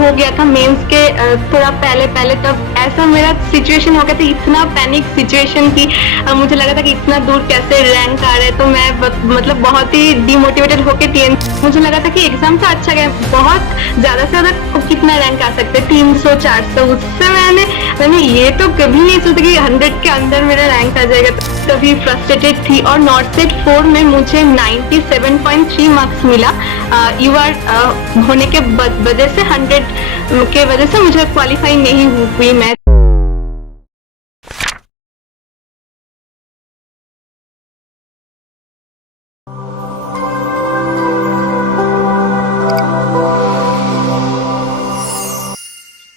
हो गया था मेंस के थोड़ा पहले पहले, तब ऐसा मेरा सिचुएशन हो गया था, इतना पैनिक सिचुएशन की मुझे लगा था कि इतना दूर कैसे रैंक आ रहा है। तो मैं मतलब बहुत ही डिमोटिवेटेड होके मुझे लगा था कि एग्जाम तो अच्छा गया, बहुत ज्यादा से ज्यादा कितना रैंक आ सकते, 300-400। उससे मैंने ये तो कभी नहीं सोचा कि 100 के अंदर मेरा रैंक आ जाएगा। तभी फ्रस्ट्रेटेड थी। और नॉर्थ सेट 4 में मुझे 97.3 मार्क्स मिला। यूआर होने के वजह से 100 के वजह से मुझे क्वालिफाई नहीं हुई मैं।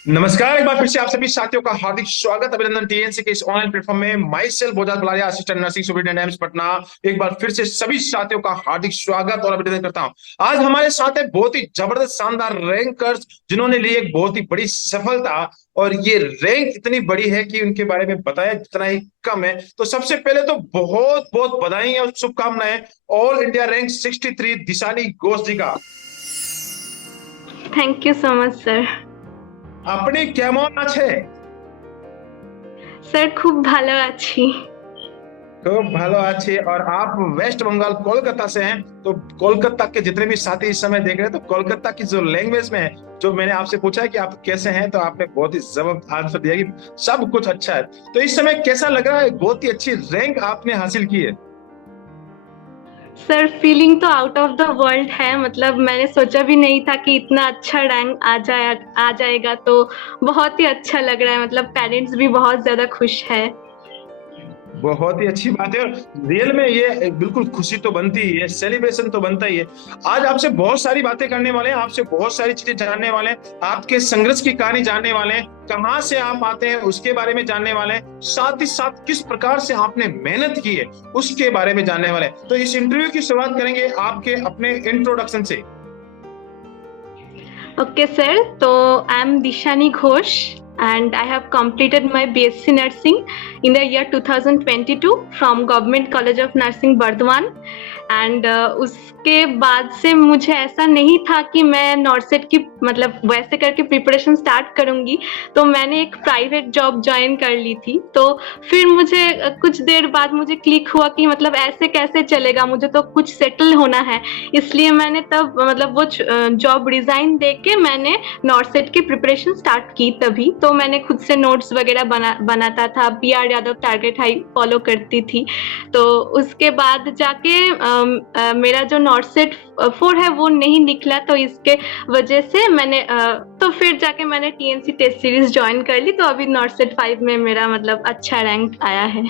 नमस्कार, एक बार फिर से आप सभी साथियों का हार्दिक स्वागत, अभिनंदन टीएनसी के इस ऑनलाइन प्लेटफॉर्म में। Myself Bojat Balariya, assistant nursing superintendent AIIMS Patna. एक बार फिर से सभी साथियों का हार्दिक स्वागत और अभिनंदन करता हूं। आज हमारे साथ है बहुत ही जबरदस्त शानदार रैंकर्स, जिन्होंने ली एक बहुत ही बड़ी सफलता। और ये रैंक इतनी बड़ी है कि उनके बारे में बताया जितना ही कम है। तो सबसे पहले तो बहुत बहुत बधाई और शुभकामनाएं all India rank 63 Dishani Ghosh ji का। Thank you so much sir. আপনি কেমন আছে? স্যার খুব ভালো আছি। खूब ভালো আছে। और आप वेस्ट बंगाल कोलकाता से हैं, तो कोलकाता के जितने भी साथी इस समय देख रहे हैं, तो कोलकाता की जो लैंग्वेज में है, जो मैंने आपसे पूछा है कि आप कैसे हैं, तो आपने बहुत ही जबरदस्त आंसर दिया कि सब कुछ अच्छा है। तो इस समय कैसा लग रहा है? बहुत ही अच्छी रैंक आपने हासिल की है। सर फीलिंग तो आउट ऑफ द वर्ल्ड है, मतलब मैंने सोचा भी नहीं था कि इतना अच्छा रैंक आ जाएगा। तो बहुत ही अच्छा लग रहा है, मतलब पेरेंट्स भी बहुत ज्यादा खुश है। बहुत ही अच्छी बात है। और रियल में ये बिल्कुल खुशी तो बनती ही है, सेलिब्रेशन तो बनता ही है। आज आपसे बहुत सारी बातें करने वाले हैं, आपसे बहुत सारी चीजें जानने वाले हैं, आपके संघर्ष की कहानी जानने वाले हैं, कहाँ से आप आते हैं उसके बारे में जानने वाले हैं, साथ ही साथ किस प्रकार से आपने मेहनत की है उसके बारे में जानने वाले हैं। तो इस इंटरव्यू की शुरुआत करेंगे आपके अपने इंट्रोडक्शन से। Okay, sir. So I'm Dishani Ghosh and I have completed my BSc Nursing in the year 2022 from Government College of Nursing Burdwan. And उसके बाद से मुझे ऐसा नहीं था कि मैं नॉर्सेट की मतलब वैसे करके प्रिपरेशन स्टार्ट करूंगी। तो मैंने एक प्राइवेट जॉब ज्वाइन कर ली थी। तो फिर मुझे कुछ देर बाद मुझे क्लिक हुआ कि मतलब ऐसे कैसे चलेगा, मुझे तो कुछ सेटल होना है। इसलिए मैंने तब मतलब वो जॉब रिजाइन दे के मैंने नॉर्सेट की प्रिपरेशन स्टार्ट की। तभी तो मैंने खुद से नोट्स वगैरह बनाता था, PR Yadav target high follow करती थी। तो उसके बाद जाके मेरा जो नॉर्सेट 4 है वो नहीं निकला, तो इसके वजह से मैंने तो फिर जाके मैंने TNC टेस्ट सीरीज ज्वाइन कर ली। तो अभी नॉर्सेट 5 में मेरा मतलब अच्छा रैंक आया है।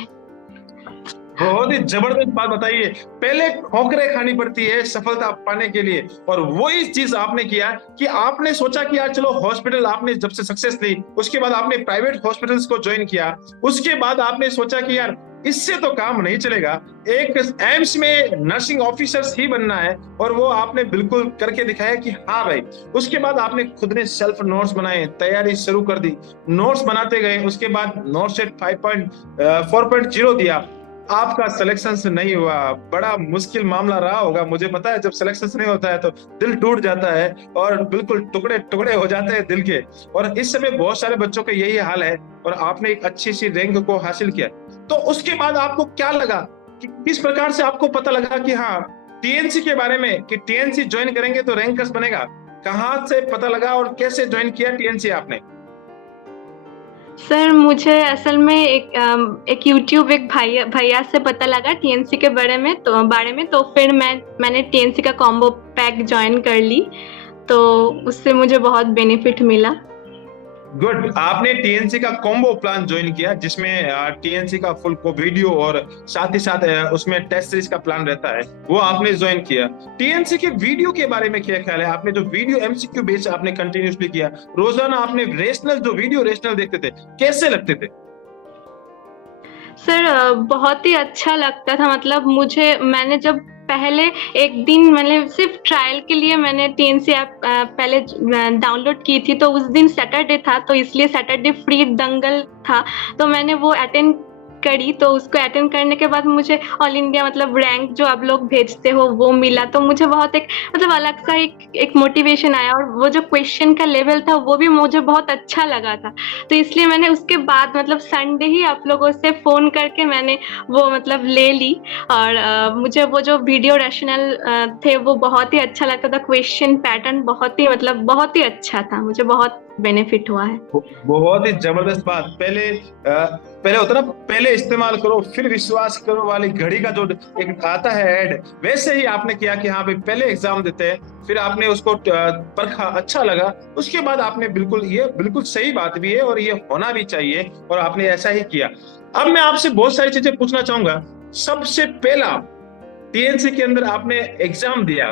बहुत ही जबरदस्त बात बताइए। पहले ठोकरें खानी पड़ती है सफलता पाने के लिए, और वही चीज आपने किया कि आपने सोचा कि यार चलो हॉस्पिटल, आपने जब से सक्सेस ली उसके बाद आपने प्राइवेट हॉस्पिटल्स को ज्वाइन किया। उसके बाद आपने सोचा कि यार इससे तो काम नहीं चलेगा, एक एम्स में नर्सिंग ऑफिसर्स ही बनना है, और वो आपने बिल्कुल करके दिखाया कि हाँ भाई। उसके बाद आपने खुद ने सेल्फ नोट्स बनाए, तैयारी शुरू कर दी, नोट्स बनाते गए। उसके बाद नोटसेट 4.0 दिया, आपका सिलेक्शन नहीं हुआ। बड़ा मुश्किल मामला रहा होगा, मुझे पता है। जब सिलेक्शन नहीं होता है तो दिल टूट जाता है और बिल्कुल टुकड़े टुकड़े हो जाते हैं दिल के। और इस समय बहुत सारे बच्चों का यही हाल है, और आपने एक अच्छी सी रैंक को हासिल किया। तो उसके बाद आपको क्या लगा कि किस प्रकार से आपको पता लगा कि हाँ TNC के बारे में, कि TNC ज्वाइन करेंगे तो रैंकर्स बनेगा? कहाँ से पता लगा और कैसे ज्वाइन किया TNC आपने? सर मुझे असल में एक यूट्यूब एक भैया से पता लगा TNC के बारे में। तो फिर मैंने TNC का कॉम्बो पैक ज्वाइन कर ली। तो उससे मुझे बहुत बेनिफिट मिला। गुड, आपने TNC का कॉम्बो प्लान ज्वाइन किया, जिसमें TNC का फुल को वीडियो और साथ ही साथ उसमें टेस्ट सीरीज का प्लान रहता है, वो आपने ज्वाइन किया। TNC के वीडियो के बारे में क्या ख्याल है? आपने जो वीडियो MCQ बेस आपने कंटिन्यूसली किया, रोजाना आपने रेशनल देखते थे, कैसे लगते थे? सर बहुत ही अच्छा लगता था। मतलब मैंने जब पहले एक दिन मैंने सिर्फ ट्रायल के लिए मैंने TNC ऐप पहले डाउनलोड की थी। तो उस दिन सैटरडे था, तो इसलिए सैटरडे फ्री दंगल था, तो मैंने वो अटेंड करी, तो उसको अटेंड करने के बाद मुझे ऑल इंडिया मतलब रैंक जो आप लोग भेजते हो वो मिला, तो मुझे बहुत एक मतलब अलग सा एक मोटिवेशन आया, और वो जो क्वेश्चन का लेवल था वो भी मुझे बहुत अच्छा लगा था। तो इसलिए मैंने उसके बाद मतलब संडे ही आप लोगों से फ़ोन करके मैंने वो मतलब ले ली, और मुझे वो जो वीडियो रैशनल थे वो बहुत ही अच्छा लगता था, क्वेश्चन पैटर्न बहुत ही मतलब बहुत ही अच्छा था, मुझे बहुत बेनिफिट हुआ है। बहुत ही जबरदस्त बात। पहले होता ना, पहले इस्तेमाल करो फिर विश्वास करो वाली घड़ी का जो एक आता है ऐड, वैसे ही आपने किया कि हाँ भाई पहले एग्जाम देते हैं, फिर आपने उसको परखा, अच्छा लगा, उसके बाद आपने बिल्कुल, ये बिल्कुल सही बात भी है और ये होना भी चाहिए, और आपने ऐसा ही किया। अब मैं आपसे बहुत सारी चीजें पूछना चाहूंगा। सबसे पहला टीएनसी के अंदर आपने एग्जाम दिया,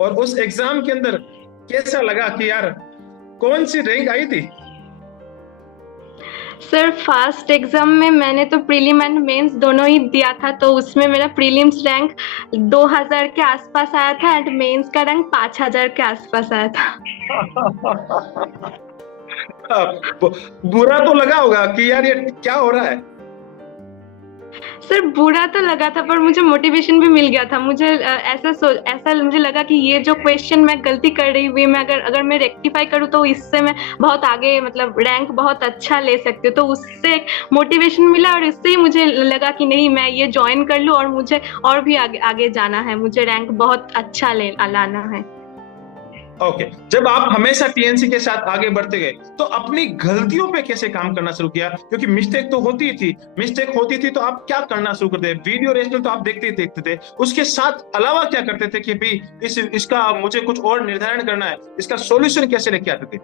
और उस एग्जाम के अंदर कैसा लगा कि यार कौन सी रैंक आई थी? सर फर्स्ट एग्जाम में मैंने तो प्रीलिम एंड मेंस दोनों ही दिया था, तो उसमें मेरा प्रीलिम्स रैंक 2000 के आसपास आया था एंड मेंस का रैंक 5000 के आसपास आया था। बुरा तो लगा होगा कि यार ये क्या हो रहा है? सर बुरा तो लगा था, पर मुझे मोटिवेशन भी मिल गया था। मुझे ऐसा मुझे लगा कि ये जो क्वेश्चन मैं गलती कर रही हुई, मैं अगर मैं रेक्टिफाई करूँ तो इससे मैं बहुत आगे मतलब रैंक बहुत अच्छा ले सकती हूँ। तो उससे एक मोटिवेशन मिला, और इससे ही मुझे लगा कि नहीं, मैं ये ज्वाइन कर लूँ और मुझे और भी आगे आगे जाना है, मुझे रैंक बहुत अच्छा लाना है। ओके, जब आप हमेशा टीएनसी के साथ आगे बढ़ते गए तो अपनी गलतियों पे कैसे काम करना शुरू किया? क्योंकि मिस्टेक तो होती थी, मिस्टेक होती थी तो आप क्या करना शुरू करते? वीडियो रेशनल तो आप देखते थे, उसके साथ अलावा क्या करते थे कि भाई इसका मुझे कुछ और निर्धारण करना है, इसका सॉल्यूशन कैसे लेके आते थे?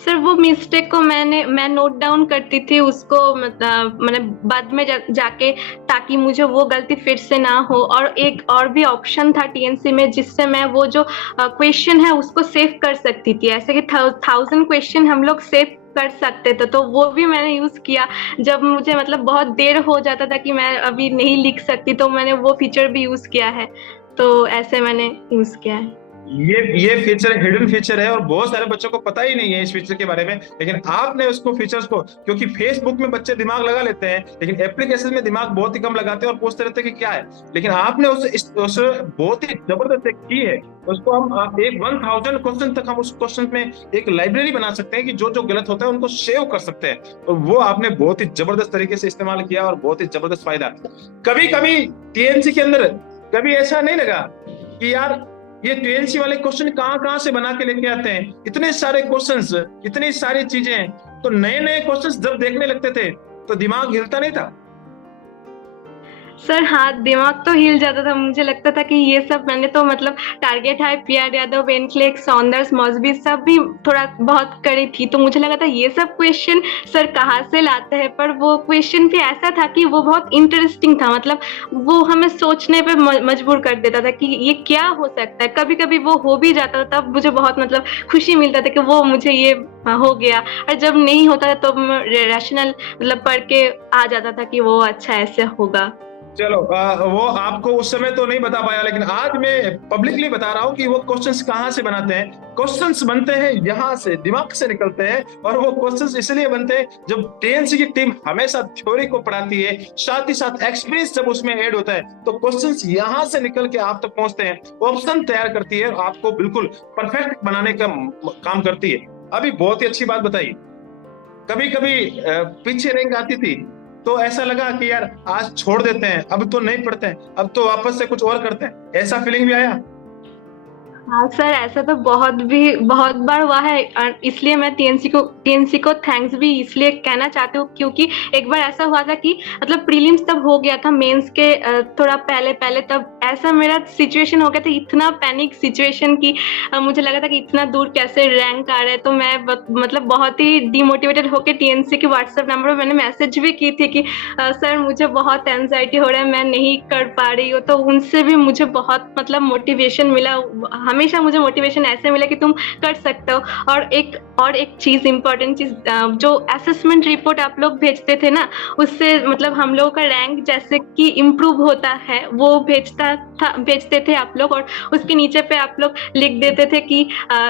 सर वो मिस्टेक को मैं नोट डाउन करती थी उसको, मैंने बाद में जाके, ताकि मुझे वो गलती फिर से ना हो। और एक और भी ऑप्शन था टीएनसी में जिससे मैं वो जो क्वेश्चन है उसको सेव कर सकती थी, ऐसे कि 1000 क्वेश्चन हम लोग सेव कर सकते थे, तो वो भी मैंने यूज किया। जब मुझे मतलब बहुत देर हो जाता था कि मैं अभी नहीं लिख सकती, तो मैंने वो फीचर भी यूज किया है, तो ऐसे मैंने यूज किया है। ये फीचर हिडन फीचर है और बहुत सारे बच्चों को पता ही नहीं है इस फीचर के बारे में, लेकिन आपने उसको फीचर्स को, क्योंकि फेसबुक में बच्चे दिमाग लगा लेते हैं लेकिन एप्लीकेशन में दिमाग बहुत ही कम लगाते हैं और पूछते रहते हैं कि क्या है, लेकिन आपने उस बहुत ही जबरदस्त की है। उसको हम एक 1000 क्वेश्चन तक हम उस क्वेश्चन में एक लाइब्रेरी बना सकते हैं कि जो जो गलत होता है उनको सेव कर सकते हैं, और वो आपने बहुत ही जबरदस्त तरीके से इस्तेमाल किया और बहुत ही जबरदस्त फायदा। कभी कभी टीएनसी के अंदर कभी ऐसा नहीं लगा कि यार ये टीएनसी वाले क्वेश्चन कहाँ कहाँ से बना के लेके आते हैं, इतने सारे क्वेश्चंस, इतनी सारी चीजें, तो नए नए क्वेश्चंस जब देखने लगते थे तो दिमाग हिलता नहीं था? सर हाँ, दिमाग तो हिल जाता था। मुझे लगता था कि ये सब मैंने तो मतलब टारगेट हाई, पीआर यादव, वेनक्लेक, सौंदर्स, मॉसबी सब भी थोड़ा बहुत करी थी, तो मुझे लगा था ये सब क्वेश्चन सर कहाँ से लाते हैं, पर वो क्वेश्चन भी ऐसा था कि वो बहुत इंटरेस्टिंग था, मतलब वो हमें सोचने पे मजबूर कर देता था कि ये क्या हो सकता है। कभी कभी वो हो भी जाता था, तब मुझे बहुत मतलब खुशी मिलता था कि वो मुझे ये हो गया, और जब नहीं होता था तो रैशनल मतलब पढ़ के आ जाता था कि वो अच्छा ऐसे होगा। चलो वो आपको उस समय तो नहीं बता पाया, लेकिन आज मैं पब्लिकली बता रहा हूँ कि वो क्वेश्चंस कहाँ से बनाते हैं। क्वेश्चंस बनते हैं यहाँ से, दिमाग से निकलते हैं, और वो क्वेश्चंस इसलिए बनते हैं जब टीएनसी की टीम हमेशा थ्योरी को पढ़ाती है, साथ ही साथ एक्सपीरियंस जब उसमें ऐड होता है, तो क्वेश्चंस यहाँ से निकल के आप तक पहुंचते हैं, ऑप्शन तैयार करती है और आपको बिल्कुल परफेक्ट बनाने का काम करती है। अभी बहुत ही अच्छी बात बताई। कभी कभी पीछे रैंक आती थी तो ऐसा लगा कि यार आज छोड़ देते हैं, अब तो नहीं पढ़ते हैं, अब तो वापस से कुछ और करते हैं, ऐसा फीलिंग भी आया? हाँ सर, ऐसा तो बहुत बार हुआ है, और इसलिए मैं टीएनसी को थैंक्स भी इसलिए कहना चाहती हूँ, क्योंकि एक बार ऐसा हुआ था कि मतलब प्रीलिम्स तब हो गया था, मेंस के थोड़ा पहले पहले, तब ऐसा मेरा सिचुएशन हो गया था, इतना पैनिक सिचुएशन की मुझे लगा था कि इतना दूर कैसे रैंक आ रहा है। तो मैं मतलब बहुत ही डिमोटिवेटेड होकर टीएनसी के व्हाट्सएप नंबर पर मैंने मैसेज भी की थी कि सर मुझे बहुत एंजाइटी हो रहा है, मैं नहीं कर पा रही हूँ। तो उनसे भी मुझे बहुत मतलब मोटिवेशन मिला, हमेशा मुझे मोटिवेशन ऐसे मिला कि तुम कर सकते हो। और एक चीज, इम्पोर्टेंट चीज, जो असेसमेंट रिपोर्ट आप लोग भेजते थे ना, उससे मतलब हम लोगों का रैंक जैसे कि इम्प्रूव होता है, वो भेजते थे आप लोग, और उसके नीचे पे आप लोग लिख देते थे कि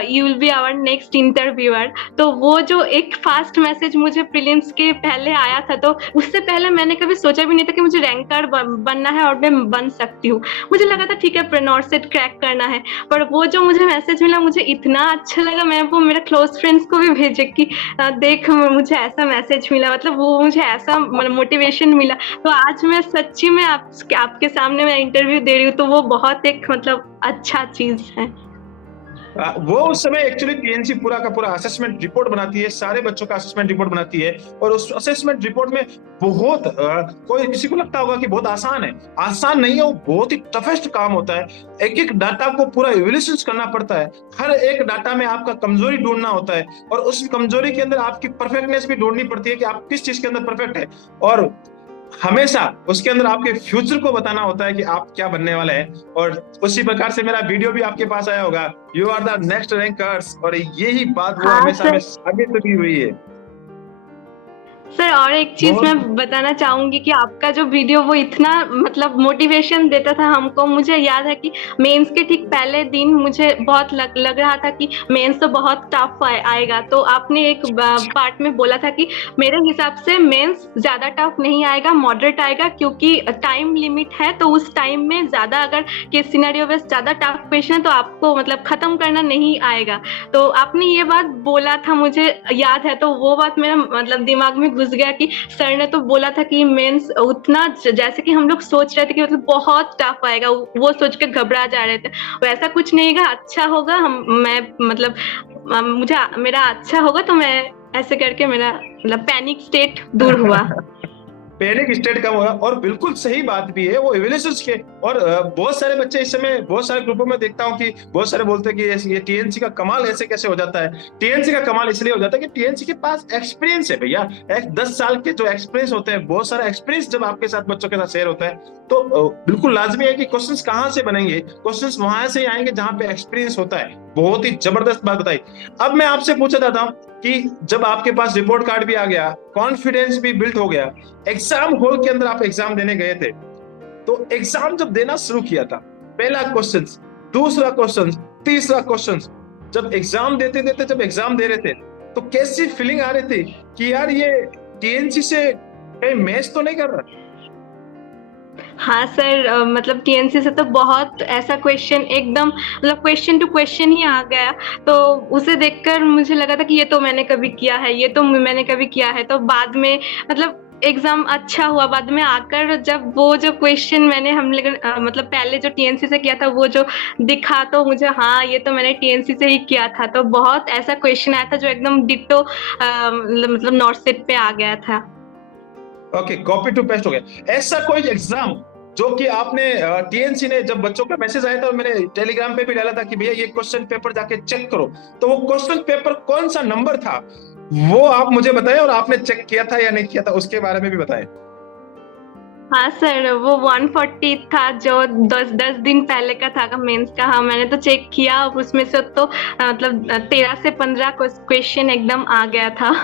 you will be our next interviewer. तो वो जो एक फास्ट मैसेज मुझे प्रीलिम्स के पहले आया था, तो उससे पहले मैंने कभी सोचा भी नहीं था कि मुझे रैंकर बनना है और मैं बन सकती हूँ। मुझे लगा था ठीक है नॉर्सेट क्रैक करना है, पर वो जो मुझे मैसेज मिला मुझे इतना अच्छा लगा, मैं वो मेरे क्लोज फ्रेंड्स को भी भेजे कि देख मुझे ऐसा मैसेज मिला, मतलब वो मुझे ऐसा मोटिवेशन मिला। तो आज मैं सच्ची में आपके सामने मैं इंटरव्यू दे रही हूँ, तो वो बहुत एक मतलब अच्छा चीज है। वो उस समय एक्चुअली टीएनसी पूरा का पूरा असेसमेंट रिपोर्ट बनाती है, सारे बच्चों का असेसमेंट रिपोर्ट बनाती है, और उस असेसमेंट रिपोर्ट में बहुत कोई किसी को लगता होगा कि बहुत आसान है, आसान नहीं है, वो बहुत ही टफेस्ट काम होता है। एक एक डाटा को पूरा इवैल्यूएशन करना पड़ता है, हर एक डाटा में आपका कमजोरी ढूंढना होता है, और उस कमजोरी के अंदर आपकी परफेक्टनेस भी ढूंढनी पड़ती है कि आप किस चीज के अंदर परफेक्ट है, और हमेशा उसके अंदर आपके फ्यूचर को बताना होता है कि आप क्या बनने वाले हैं। और उसी प्रकार से मेरा वीडियो भी आपके पास आया होगा, you are the next rankers, और यही बात वो हाँ हमेशा हमें सर। साबित भी हुई है। सर और एक चीज बहुत मैं बताना चाहूंगी कि आपका जो वीडियो वो इतना मतलब मोटिवेशन देता था हमको। मुझे याद है कि मेंस के ठीक पहले दिन मुझे बहुत लग रहा था कि मेंस तो बहुत टफ आएगा, तो आपने एक पार्ट में बोला था कि मेरे हिसाब से मेंस ज्यादा टफ नहीं आएगा, मॉडरेट आएगा, क्योंकि टाइम लिमिट है, तो उस टाइम में ज्यादा अगर केस सिनेरियो में ज्यादा टफ क्वेश्चन है तो आपको मतलब खत्म करना नहीं आएगा। तो आपने ये बात बोला था, मुझे याद है, तो वो बात मेरा मतलब दिमाग में घुस गया कि सर ने तो बोला था कि मेंस उतना जैसे कि हम लोग सोच रहे थे कि मतलब बहुत टफ आएगा, वो सोच के घबरा जा रहे थे, वैसा कुछ नहीं होगा, अच्छा होगा। मैं मतलब मुझे मेरा अच्छा होगा, तो मैं ऐसे करके मेरा मतलब पैनिक स्टेट दूर हुआ। पैनिक स्टेट कम हुआ, और बिल्कुल सही बात भी है वो इवैल्यूएशंस के। और बहुत सारे बच्चे इस समय बहुत सारे ग्रुपों में देखता हूँ कि बहुत सारे बोलते हैं कि ये टीएनसी का कमाल ऐसे कैसे हो जाता है। टीएनसी का कमाल इसलिए हो जाता है कि टीएनसी के पास एक्सपीरियंस है भैया, 10 साल के जो एक्सपीरियंस होते हैं, बहुत सारा एक्सपीरियंस जब आपके साथ बच्चों के साथ शेयर होता है, तो बिल्कुल लाजमी है कि क्वेश्चंस कहाँ से बनेंगे, क्वेश्चंस वहां से आएंगे जहां पे एक्सपीरियंस होता है। बहुत ही जबरदस्त बात बताई। अब मैं आपसे पूछा चाहता हूँ कि जब आपके पास रिपोर्ट कार्ड भी आ गया, कॉन्फिडेंस भी बिल्ड हो गया, एग्जाम हॉल के अंदर आप एग्जाम देने गए थे, तो एग्जाम जब देना शुरू किया था, पहला क्वेश्चन, दूसरा क्वेश्चन, तीसरा क्वेश्चन, जब एग्जाम देते देते जब एग्जाम दे रहे थे, तो कैसी फीलिंग आ रही थी कि यार ये टीएनसी से कहीं मैच तो नहीं कर रहा? हाँ सर, मतलब टीएनसी से तो बहुत ऐसा क्वेश्चन एकदम मतलब क्वेश्चन टू क्वेश्चन ही आ गया, तो उसे देखकर मुझे लगा था कि ये तो मैंने कभी किया है, ये तो मैंने कभी किया है। तो बाद में मतलब एग्जाम अच्छा हुआ, बाद में आकर जब वो जो क्वेश्चन मैंने हम लोग मतलब पहले जो टीएनसी से किया था वो जो दिखा, तो मुझे हाँ ये तो मैंने टीएनसी से ही किया था। तो बहुत ऐसा क्वेश्चन आया था जो एकदम डिट्टो मतलब नॉर्थ पे आ गया था। ओके, कॉपी टू पेस्ट हो गया। ऐसा कोई एग्जाम जो कि आपने टीएनसी ने, जब बच्चों का मैसेज आया था, मैंने टेलीग्राम पे भी डाला था कि भैया ये क्वेश्चन पेपर जाके चेक करो, तो वो क्वेश्चन पेपर कौन सा नंबर था वो आप मुझे बताएं, और आपने चेक किया था या नहीं किया था उसके बारे में भी बताएं। हाँ सर, वो 140 था जो 10 दिन पहले का था मेंस का। हाँ मैंने तो चेक किया, उसमें से तो मतलब 13 से 15 क्वेश्चन एकदम आ गया था।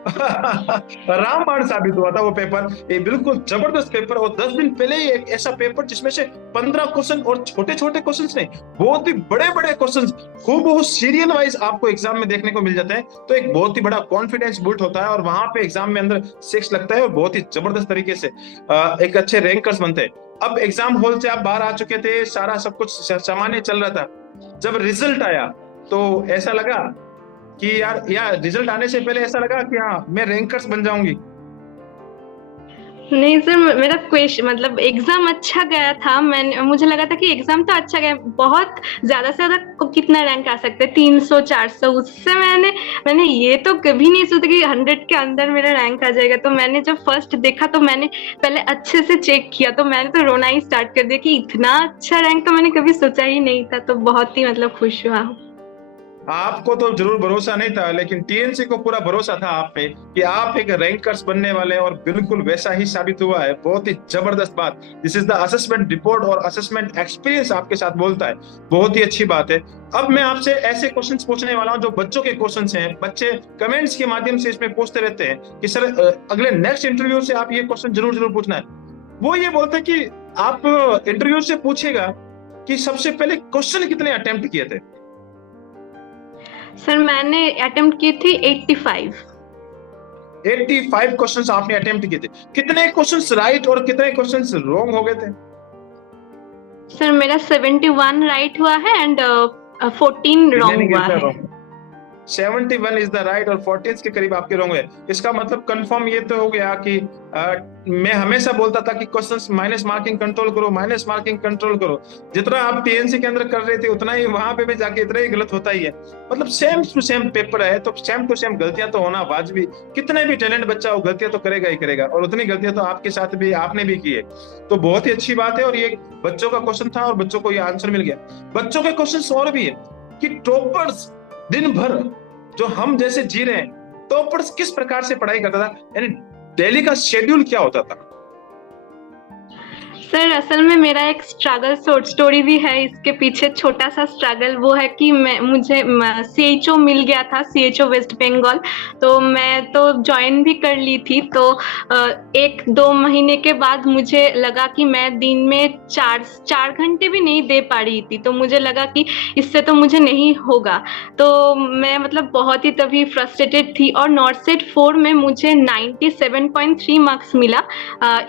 रामबाण साबित हुआ था वो पेपर, ये बिल्कुल जबरदस्त पेपर। और 10 दिन पहले ही एक ऐसा पेपर जिसमें से 15 क्वेश्चन, और छोटे छोटे क्वेश्चन नहीं, बहुत ही बड़े बड़े क्वेश्चन खूब सीरियल वाइज आपको एग्जाम में देखने को मिल जाते हैं, तो एक बहुत ही बड़ा कॉन्फिडेंस बिल्ड होता है, और वहां पे एग्जाम में अंदर 6 लगता है, और बहुत ही जबरदस्त तरीके से एक अच्छे रैंकर्स बनते हैं। अब एग्जाम हॉल से आप बाहर आ चुके थे, सारा सब कुछ सामान्य चल रहा था, जब रिजल्ट आया तो ऐसा लगा कि यार रिजल्ट आने से पहले ऐसा लगा कि हाँ मैं रैंकर्स बन जाऊंगी? नहीं सर, मेरा क्वेश्चन मतलब एग्जाम अच्छा गया था। मुझे लगा था कि एग्जाम तो अच्छा गया, बहुत ज्यादा से ज्यादा कितना रैंक आ सकते हैं, 300 400, उससे मैंने ये तो कभी नहीं सोचा कि 100 के अंदर मेरा रैंक आ जाएगा। तो मैंने जब फर्स्ट देखा तो मैंने पहले अच्छे से चेक किया, तो मैंने तो रोना ही स्टार्ट कर दिया कि इतना अच्छा रैंक तो मैंने कभी सोचा ही नहीं था। तो बहुत ही मतलब खुश हुआ। आपको तो जरूर भरोसा नहीं था, लेकिन टीएनसी को पूरा भरोसा था आप पे कि आप एक रैंकर्स बनने वाले हैं, और बिल्कुल वैसा ही साबित हुआ है। बहुत ही जबरदस्त बात। This is the assessment report और असेसमेंट एक्सपीरियंस आपके साथ बोलता है। बहुत ही अच्छी बात है। अब मैं आपसे ऐसे क्वेश्चंस पूछने वाला हूं जो बच्चों के क्वेश्चंस हैं। बच्चे कमेंट्स के माध्यम से इसमें पूछते रहते हैं कि सर अगले नेक्स्ट इंटरव्यू से आप ये क्वेश्चन जरूर जरूर पूछना है। वो ये बोलते हैं कि आप इंटरव्यू से पूछेगा कि सबसे पहले क्वेश्चन कितने अटेम्प्ट किए थे। सर मैंने अटेम्प्ट की थी 85। 85 क्वेश्चंस आपने अटेम्प्ट किए थे। कितने क्वेश्चंस राइट और कितने क्वेश्चंस रॉन्ग हो गए थे। सर मेरा 71 राइट हुआ है एंड 14 रॉन्ग हुआ है। 71 इज द राइट और 14 के करीब आपके रॉन्ग है। इसका मतलब कंफर्म ये तो हो गया कि मैं हमेशा बोलता था कि क्वेश्चंस माइनस मार्किंग कंट्रोल करो, माइनस मार्किंग कंट्रोल करो। जितना आप टीएनसी के अंदर कर रहे थे उतना ही वहां पे भी जाके इतना ही गलत होता ही है। मतलब सेम टू सेम पेपर है तो सेम टू सेम गलतियां तो होना वाजिबी। कितने भी टैलेंट बच्चा हो गलतियां तो करेगा ही करेगा, और उतनी गलतियां तो आपके साथ भी आपने भी की है। तो बहुत ही अच्छी बात है, और ये बच्चों का क्वेश्चन था और बच्चों को ये आंसर मिल गया। बच्चों के क्वेश्चन और भी है कि टॉपर्स दिन भर जो हम जैसे जी रहे हैं, टॉपर्स किस प्रकार से पढ़ाई करता था, यानी डेली का शेड्यूल क्या होता था। सर असल में मेरा एक स्ट्रगल शॉर्ट स्टोरी भी है इसके पीछे। छोटा सा स्ट्रगल वो है कि मुझे सीएचओ मिल गया था, सीएचओ वेस्ट बंगाल। तो मैं तो ज्वाइन भी कर ली थी। तो 1-2 महीने के बाद मुझे लगा कि मैं दिन में 4 घंटे भी नहीं दे पा रही थी। तो मुझे लगा कि इससे तो मुझे नहीं होगा। तो मैं मतलब बहुत ही तभी फ्रस्ट्रेटेड थी, और नॉर्थ सेट 4 में मुझे 97.3 मार्क्स मिला।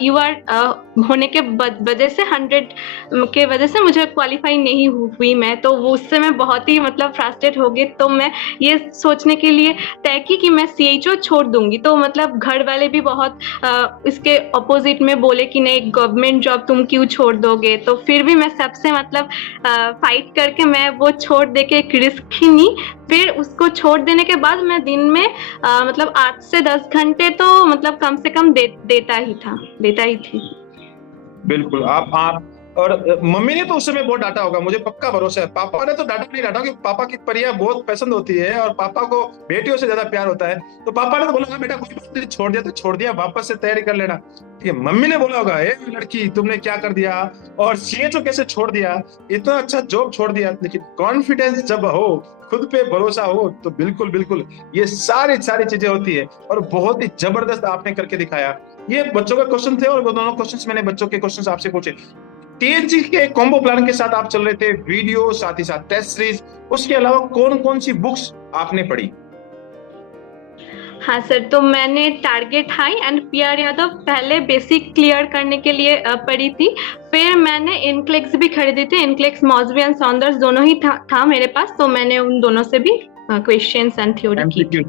यूआर होने के वजह से 100 के वजह से मुझे क्वालिफाई नहीं हुई मैं। तो वो उससे मैं बहुत ही मतलब फ्रस्ट्रेट हो गई। तो मैं ये सोचने के लिए तय की कि मैं सीएचओ छोड़ दूंगी। तो मतलब घर वाले भी बहुत इसके अपोजिट में बोले कि नहीं, गवर्नमेंट जॉब तुम क्यों छोड़ दोगे। तो फिर भी मैं सबसे मतलब फाइट करके मैं वो छोड़ दे के एक रिस्क ही ली। फिर उसको छोड़ देने के बाद मैं दिन में मतलब 8 से 10 घंटे तो मतलब कम से कम देता ही थी। बिल्कुल। आप और मम्मी ने तो उस समय बहुत डांटा होगा, मुझे पक्का भरोसा है। पापा ने तो डांटा नहीं, डांटा कि पापा की परियां बहुत पसंद होती है और पापा को बेटियों से ज्यादा प्यार होता है। तो पापा ने तो बोला बेटा कोई बात नहीं, छोड़ दिया तो छोड़ दिया, वापस से तैयारी कर लेना। ठीक है, मम्मी ने बोला होगा ए लड़की तुमने क्या कर दिया, और सीएचओ कैसे छोड़ दिया, इतना अच्छा जॉब छोड़ दिया। लेकिन कॉन्फिडेंस जब हो, खुद पे भरोसा हो, तो बिल्कुल बिल्कुल ये सारी चीजें होती है। और बहुत ही जबरदस्त आपने करके दिखाया। ये बच्चों के क्वेश्चन थे, और वो दोनों क्वेश्चंस मैंने बच्चों के क्वेश्चंस आपसे पूछे। टीएनजी के कॉम्बो प्लान के साथ आप चल रहे थे, वीडियो साथ ही साथ टेस्ट सीरीज, उसके अलावा कौन कौन सी बुक्स आपने पढ़ी। हाँ सर, तो मैंने target high and PR Yadav पहले बेसिक क्लियर करने के लिए पढ़ी थी। फिर मैंने इनक्लेक्स भी खरीदी थी। इनक्लेक्स मॉसबी एंड सॉन्डर्स दोनों ही था मेरे पास। तो मैंने उन दोनों से भी क्वेश्चंस एंड थ्योरी की थी।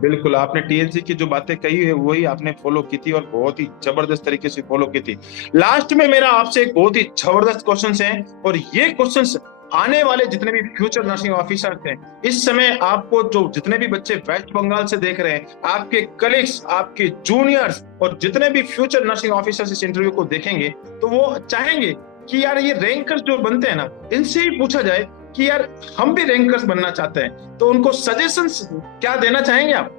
बिल्कुल, आपने टीएनसी की जो बातें कही है वही आपने फॉलो की थी, और बहुत ही जबरदस्त तरीके से फॉलो की थी। लास्ट में मेरा आपसे एक बहुत ही जबरदस्त क्वेश्चन है, और ये क्वेश्चन आने वाले जितने भी फ्यूचर नर्सिंग ऑफिसर्स हैं, इस समय आपको जो जितने भी बच्चे वेस्ट बंगाल से देख रहे हैं, आपके कलीग्स, आपके जूनियर्स और जितने भी फ्यूचर नर्सिंग ऑफिसर्स इस इंटरव्यू को देखेंगे, तो वो चाहेंगे कि यार ये रैंकर्स जो बनते हैं ना, इनसे ही पूछा जाए कि यार हम भी रैंकर्स बनना चाहते हैं। तो उनको सजेशंस क्या देना चाहेंगे आप।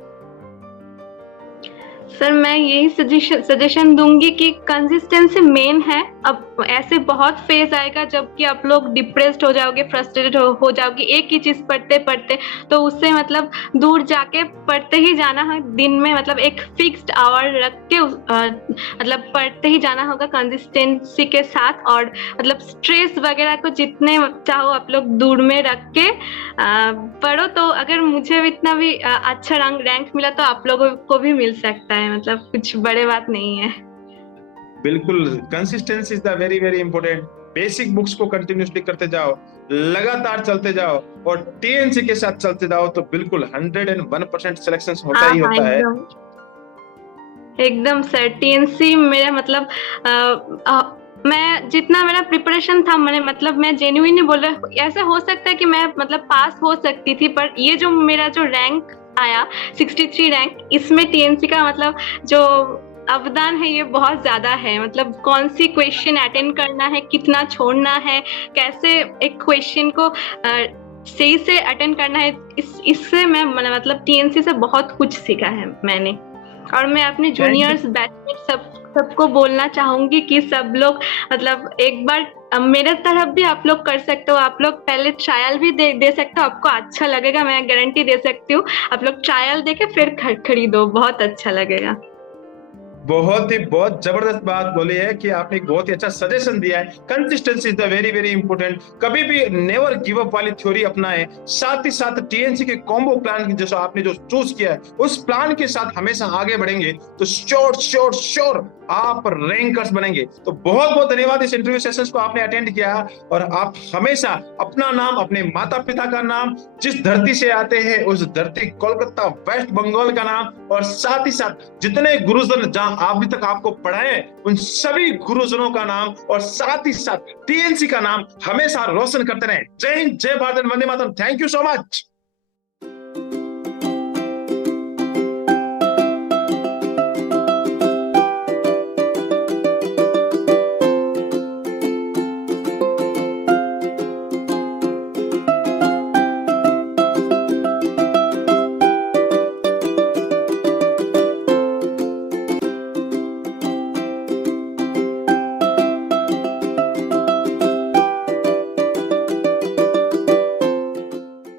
सर मैं यही सजेशन दूंगी कि कंसिस्टेंसी मेन है। अब ऐसे बहुत फेज आएगा जबकि आप लोग डिप्रेस्ड हो जाओगे, फ्रस्ट्रेटेड हो जाओगे एक ही चीज पढ़ते पढ़ते। तो उससे मतलब दूर जाके पढ़ते ही जाना है। दिन में मतलब एक फिक्स्ड आवर रख के मतलब पढ़ते ही जाना होगा कंसिस्टेंसी के साथ। और मतलब स्ट्रेस वगैरह को जितने चाहो आप लोग दूर में रख के पढ़ो। तो अगर मुझे इतना भी अच्छा रैंक मिला तो आप लोगों को भी मिल सकता है। मतलब कुछ बड़े बात नहीं है। बिल्कुल, consistency is the very very important. Basic books को कंटिन्यूसली करते जाओ, लगातार चलते जाओ, और टीएनसी के साथ चलते जाओ, तो बिल्कुल 101% सिलेक्शन होता ही होता है। एकदम सर, टीएनसी मेरा मतलब मैं जितना मेरा प्रिपरेशन था, मैं जेन्युइनली बोल रहा हूँ। ऐसा हो सकता है कि मैं मतलब पास हो सकती थी, पर ये जो मेरा जो रैंक आया 63 रैंक, इसमें टीएनसी का मतलब जो अवदान है ये बहुत ज्यादा है। मतलब कौन सी क्वेश्चन अटेंड करना है, कितना छोड़ना है, कैसे एक क्वेश्चन को सही से अटेंड करना है। इससे मैं मतलब टीएनसी से बहुत कुछ सीखा है मैंने। और मैं अपने जूनियर्स बैचमेट सबको बोलना चाहूंगी कि सब लोग मतलब एक बार मेरे तरफ भी आप लोग कर सकते हो। आप लोग पहले ट्रायल भी दे सकते हो, आपको अच्छा लगेगा, मैं गारंटी दे सकती हूँ। आप लोग ट्रायल देके फिर खरीदो, बहुत अच्छा लगेगा। बहुत जबरदस्त बात बोली है कि आपने एक बहुत ही अच्छा सजेशन दिया है। Consistency is the very very important. कभी भी नेवर गिव अप वाली थ्योरी अपनाएं। साथ ही साथ टीएनसी के कॉम्बो प्लान जैसा आपने जो चूज किया है उस प्लान के साथ हमेशा आगे बढ़ेंगे तो श्योर श्योर श्योर आप रैंकर्स बनेंगे। तो बहुत बहुत धन्यवाद इस इंटरव्यू सेशंस को आपने अटेंड किया। और आप हमेशा अपना नाम, अपने माता पिता का नाम, जिस धरती से आते हैं उस धरती कोलकाता वेस्ट बंगाल का नाम, और साथ ही साथ जितने गुरुजन जहां अभी तक आपको पढ़ाए उन सभी गुरुजनों का नाम और साथ ही साथ टीएनसी का नाम हमेशा रोशन करते रहे। जय हिंद, जय भारत, वंदे मातरम। Thank you so much.